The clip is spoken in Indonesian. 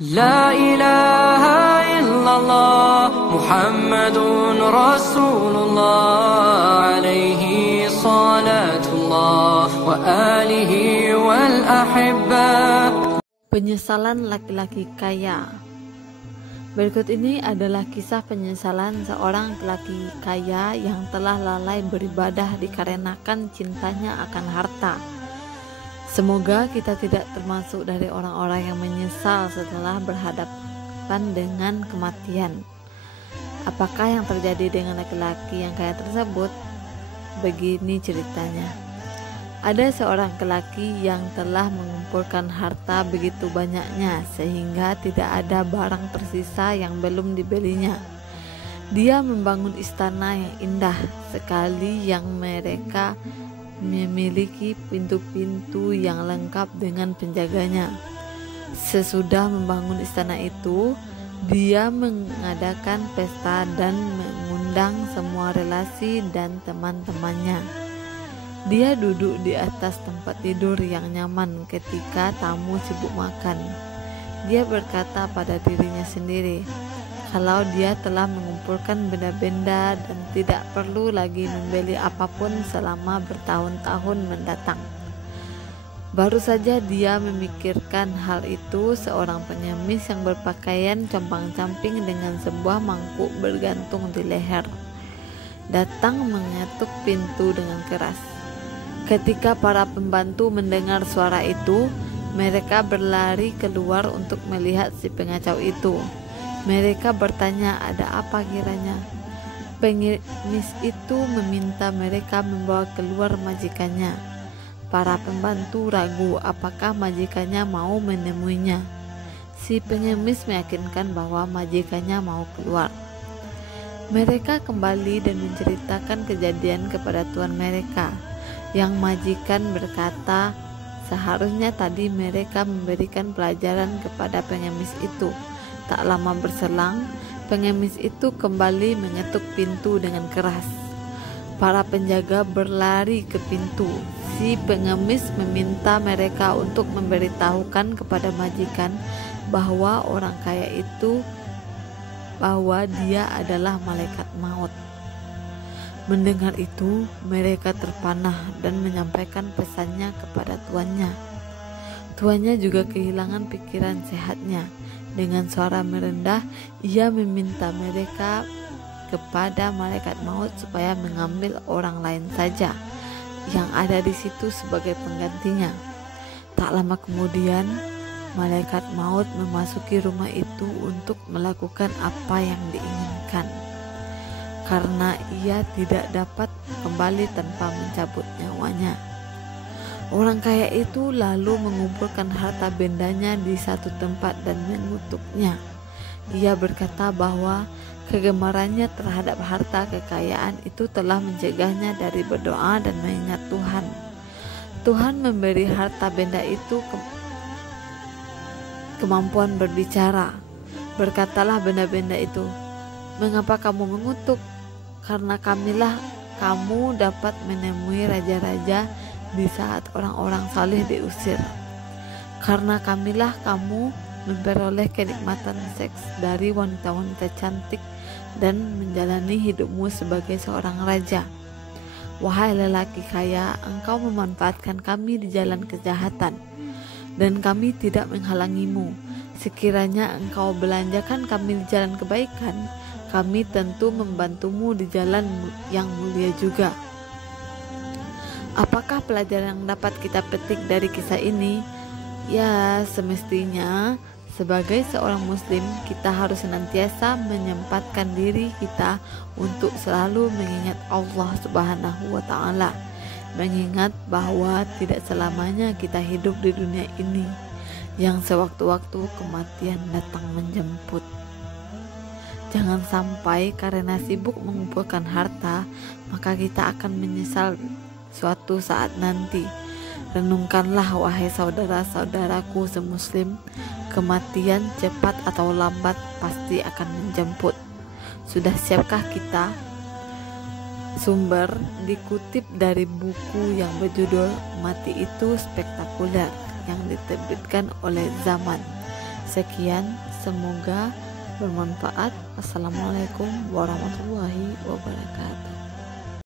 La ilaha illallah Muhammadun Rasulullah alaihi salatullah wa alihi wal ahibba. Penyesalan laki-laki kaya. Berikut ini adalah kisah penyesalan seorang laki kaya yang telah lalai beribadah dikarenakan cintanya akan harta. Semoga kita tidak termasuk dari orang-orang yang menyesal setelah berhadapan dengan kematian. Apakah yang terjadi dengan laki-laki yang kaya tersebut? Begini ceritanya. Ada seorang laki yang telah mengumpulkan harta begitu banyaknya sehingga tidak ada barang tersisa yang belum dibelinya. Dia membangun istana yang indah sekali yang mereka memiliki pintu-pintu yang lengkap dengan penjaganya. Sesudah membangun istana itu, dia mengadakan pesta dan mengundang semua relasi dan teman-temannya. Dia duduk di atas tempat tidur yang nyaman ketika tamu sibuk makan. Dia berkata pada dirinya sendiri, kalau dia telah mengumpulkan benda-benda dan tidak perlu lagi membeli apapun selama bertahun-tahun mendatang. Baru saja dia memikirkan hal itu, seorang pengemis yang berpakaian compang-camping dengan sebuah mangkuk bergantung di leher datang mengetuk pintu dengan keras. Ketika para pembantu mendengar suara itu, mereka berlari keluar untuk melihat si pengacau itu. Mereka bertanya, ada apa kiranya? Pengemis itu meminta mereka membawa keluar majikannya. Para pembantu ragu apakah majikannya mau menemuinya. Si pengemis meyakinkan bahwa majikannya mau keluar. Mereka kembali dan menceritakan kejadian kepada tuan mereka. Yang majikan berkata, seharusnya tadi mereka memberikan pelajaran kepada pengemis itu. Tak lama berselang, pengemis itu kembali mengetuk pintu dengan keras. Para penjaga berlari ke pintu. Si pengemis meminta mereka untuk memberitahukan kepada majikan bahwa orang kaya itu bahwa dia adalah malaikat maut. Mendengar itu, mereka terpanah dan menyampaikan pesannya kepada tuannya. Tuannya juga kehilangan pikiran sehatnya. Dengan suara merendah, ia meminta mereka kepada malaikat maut supaya mengambil orang lain saja yang ada di situ sebagai penggantinya. Tak lama kemudian, malaikat maut memasuki rumah itu untuk melakukan apa yang diinginkan. Karena ia tidak dapat kembali tanpa mencabut nyawanya. Orang kaya itu lalu mengumpulkan harta bendanya di satu tempat dan mengutuknya. Ia berkata bahwa kegemarannya terhadap harta kekayaan itu telah mencegahnya dari berdoa dan mengingat Tuhan. Tuhan memberi harta benda itu kemampuan berbicara. Berkatalah benda-benda itu, mengapa kamu mengutuk? Karena kamilah kamu dapat menemui raja-raja di saat orang-orang saleh diusir. Karena kamilah kamu memperoleh kenikmatan seks dari wanita-wanita cantik dan menjalani hidupmu sebagai seorang raja. Wahai lelaki kaya, engkau memanfaatkan kami di jalan kejahatan dan kami tidak menghalangimu. Sekiranya engkau belanjakan kami di jalan kebaikan, kami tentu membantumu di jalan yang mulia juga. Apakah pelajaran yang dapat kita petik dari kisah ini? Ya, semestinya sebagai seorang muslim kita harus senantiasa menyempatkan diri kita untuk selalu mengingat Allah Subhanahu wa ta'ala. Mengingat bahwa tidak selamanya kita hidup di dunia ini, yang sewaktu-waktu kematian datang menjemput. Jangan sampai karena sibuk mengumpulkan harta, maka kita akan menyesal suatu saat nanti. Renungkanlah wahai saudara-saudaraku semuslim, kematian cepat atau lambat pasti akan menjemput. Sudah siapkah kita? Sumber dikutip dari buku yang berjudul Mati Itu Spektakuler yang diterbitkan oleh Zaman. Sekian, semoga bermanfaat. Assalamualaikum warahmatullahi wabarakatuh.